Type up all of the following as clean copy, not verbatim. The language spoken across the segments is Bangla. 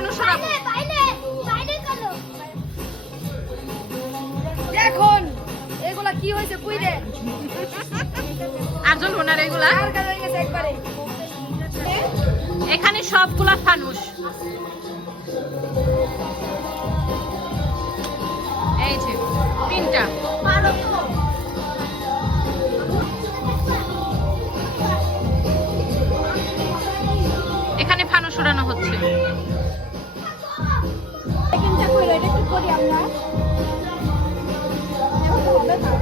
ফানুস উড়াবো। এখন এগুলা কি হয়েছে পুইরে আর জ্বলবো না রে এগুলা। আর কাজ হয়ে গেছে একবারে। এখানে সবগুলা ফানুস। এই যে 3টা। এখানে ফানুস উড়ানো হচ্ছে। চিন্তা করে এটা কি করি আমরা? এখন তো হবে না।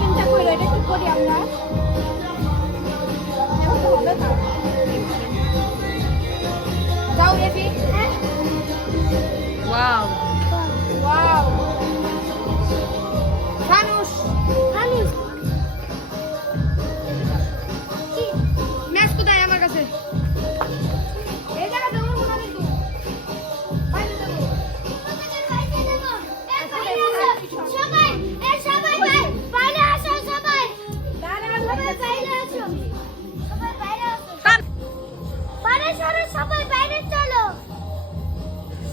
চিন্তা করে এটা কি করি আমরা? এখন তো হবে না। যাও এবি। Wow wow. ফানুস। ফানুস। কি? ম্যাচ কোথায় আমার কাছে? এই জায়গা দেবো না কিন্তু। বাইরে দেবো। সবাই বাইরে আসো সবাই বাইরে আসো সবাই বাইরে আসো বাইরে চলো সবাই বাইরে চলো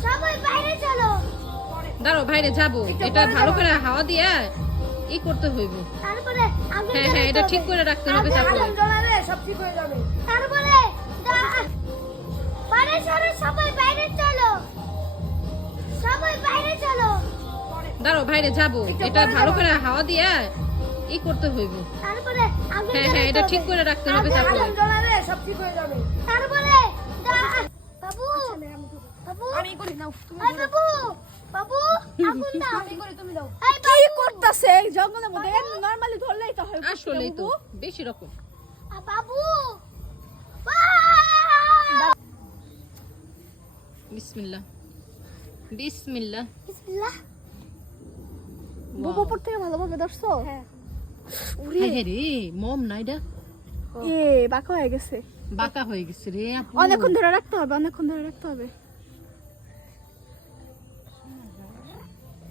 সবাই বাইরে চলো দাঁড়ো বাইরে যাবো। এটা ভালো করে হাওয়া দিয়ে ই করতে হইব। তারপরে আগুন হ্যাঁ হ্যাঁ এটা ঠিক করে রাখতে হবে। তারপরে আগুন জ্বালালে সব ঠিক হয়ে যাবে। তারপরে বাইরে চলো সবাই বাইরে চলো সবাই বাইরে চলো দাঁড়ো বাইরে যাবো। এটা ভালো করে হাওয়া দিয়ে ই করতে হইব। তারপরে আগুন হ্যাঁ হ্যাঁ এটা ঠিক করে রাখতে হবে। তারপরে আগুন জ্বালালে সব ঠিক হয়ে যাবে। তারপরে বাবু বাবু আমি করি নাও তুমি এই বাবু বাবু আগুন দাও আমি করি তুমি দাও। এই কি করতেছে জঙ্গলের মধ্যে নরমালি ধরলেই তো হয়। আসলেই তো বেশি রকম। বাবু বিসমিল্লাহ বিসমিল্লাহ। বিসমিল্লাহ বুবু উপর থেকে ভালোভাবে ধরছো? হ্যাঁ। হ্যাঁ রে মম নাইডা এ বাঁকা হয়ে গেছে। বাঁকা হয়ে গেছে রে আপু। অনেকক্ষণ ধরে রাখতে হবে, অনেকক্ষণ ধরে রাখতে হবে।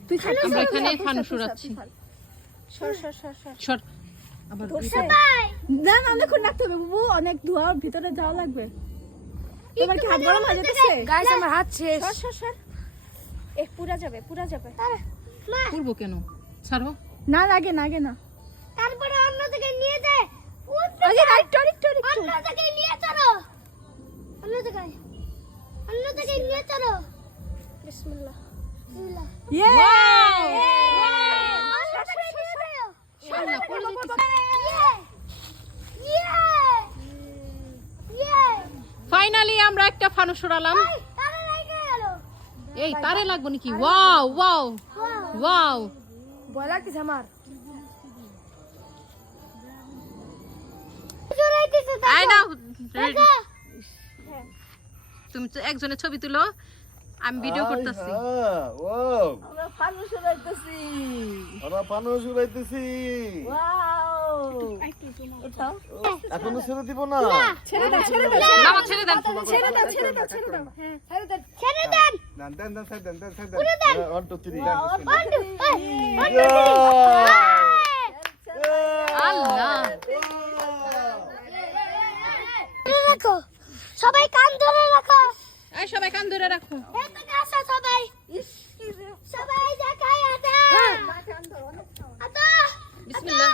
তুই আমরা এখানে ফানুস উড়াচ্ছি। সর সর সর সর। সর আবার সবাই না না অনেকক্ষণ রাখতে হবে বুবু, অনেক ধোঁয়ার ভিতরে যাওয়া লাগবে। তোমার কি হাত গরম হয়ে যেতেছে? গাইস আমার হাত শেষ সর সর সর। এ পুরা যাবে পুরা যাবে। মা করবো কেন? ছাড়ো। না লাগে না লাগে না। তারপরে অন্য থেকে নিয়ে যায় আগে রাইট আরেকটু আরেকটু। অন্য থেকে নিয়ে চলো অন্য থেকে নিয়ে চলো বিসমিল্লাহ। বিসমিল্লাহ ইয়ে অন্য থেকে নিয়ে যাও আল্লাহ পড়ে যাইতেছে। ইয়ে ইয়ে ফাইনালি আমরা একটা ফানুস উড়ালাম। তারা লাগে গেল এই তারে লাগবো নাকি? Wow wow wow. ভয় লাগতেছে আমার। জোরাইতেছে আয় না তুমি তো একজনের ছবি তুলো, আমি ভিডিও করতেছি। ওয়াও আমরা ফানুস উড়াইতেছি। আমরা ফানুস উড়াইতেছি। ওয়াও উঠাও। এখনো ছেড়ে দিব না। ছেড়ে দাও ছেড়ে দাও নামা ছেড়ে দেন। ছেড়ে দাও ছেড়ে দাও ছেড়ে দাও। হ্যাঁ ছেড়ে দাও। ছেড়ে দেন দেন দেন দেন সাইড দেন দেন সাইড দেন। 1 2 3 আল্লাহ রাখো সবাই কান ধরে রাখো এই সবাই কান ধরে রাখো। এদিকে আসো সবাই সবাই দেখাই আতা আতা বিসমিল্লাহ